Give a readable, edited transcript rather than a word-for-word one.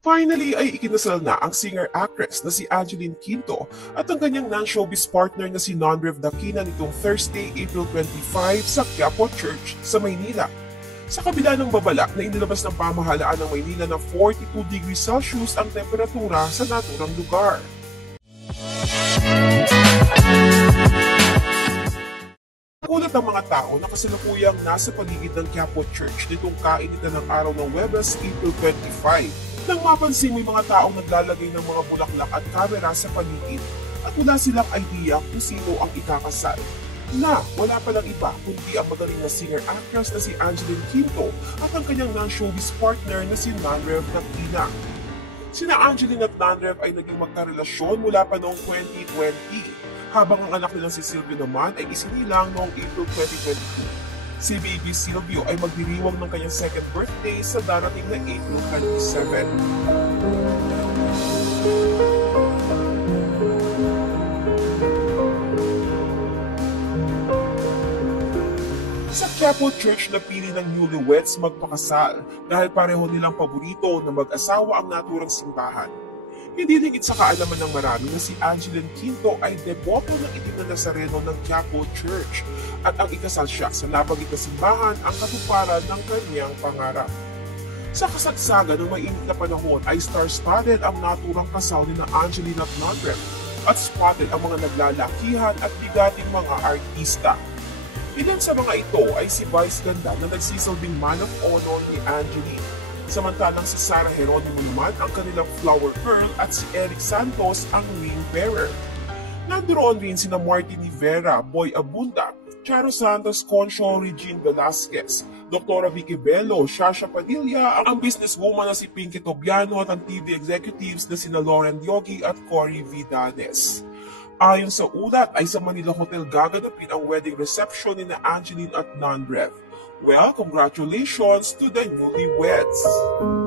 Finally ay ikinasal na ang singer-actress na si Angeline Quinto at ang kanyang non-showbiz partner na si Non-Rev Dakina nitong Thursday, April 25 sa Quiapo Church sa Maynila. Sa kabila ng babala na inilabas ng pamahalaan ng Maynila na 42 degrees Celsius ang temperatura sa naturang lugar. Nagulat ang mga tao na kasalukuyang nasa paligid ng Quiapo Church nitong kainitan ng araw ng Huwebes, April 25, nang mapansin may mga taong naglalagay ng mga bulaklak at kamera sa paligid at wala silang idea kung sino ang ikakasal. Na wala palang iba kundi ang magaling na singer-actress na si Angeline Quinto at ang kanyang non-showbiz partner na si Non-Rev Dakina. Sina Angeline at Non-Rev ay naging magkarelasyon mula pa noong 2020, habang ang anak nilang si Silvio naman ay isinilang noong April 2022. Si Baby Silvio ay magdiriwang ng kanyang second birthday sa darating na April 27. Sa Quiapo Church napili ng newlyweds magpakasal dahil pareho nilang paborito na mag-asawa ang naturang simbahan. Hindi rin sa kaalaman ng marami na si Angeline Quinto ay deboto ng itim na Nazareno ng Quiapo Church at ang ikasal siya sa nabanggit na simbahan ang katuparan ng kanyang pangarap. Sa kasagsagan ng mainit na panahon ay star-studded ang naturang kasal ni na Angeline at Non-Rev at spotted ang mga naglalakihan at bigating mga artista. Ilan sa mga ito ay si Vice Ganda na nagsisilbing man of honor ni Angeline. Samantalang si Sarah Geronimo naman ang kanilang flower girl at si Eric Santos ang ring bearer. Nandoon rin sina Martin Rivera, Boy Abunda, Charo Santos, Concho, Regine Velasquez, Dr. Vicky Bello, Shasha Padilla, ang businesswoman na si Pinky Tobiano at ang TV executives na sina Lauren Yogi at Cory Vidanes. Ayon sa ulat ay sa Manila Hotel gaganapin ang wedding reception ni na Angeline at Non-Rev. Well, congratulations to the newlyweds!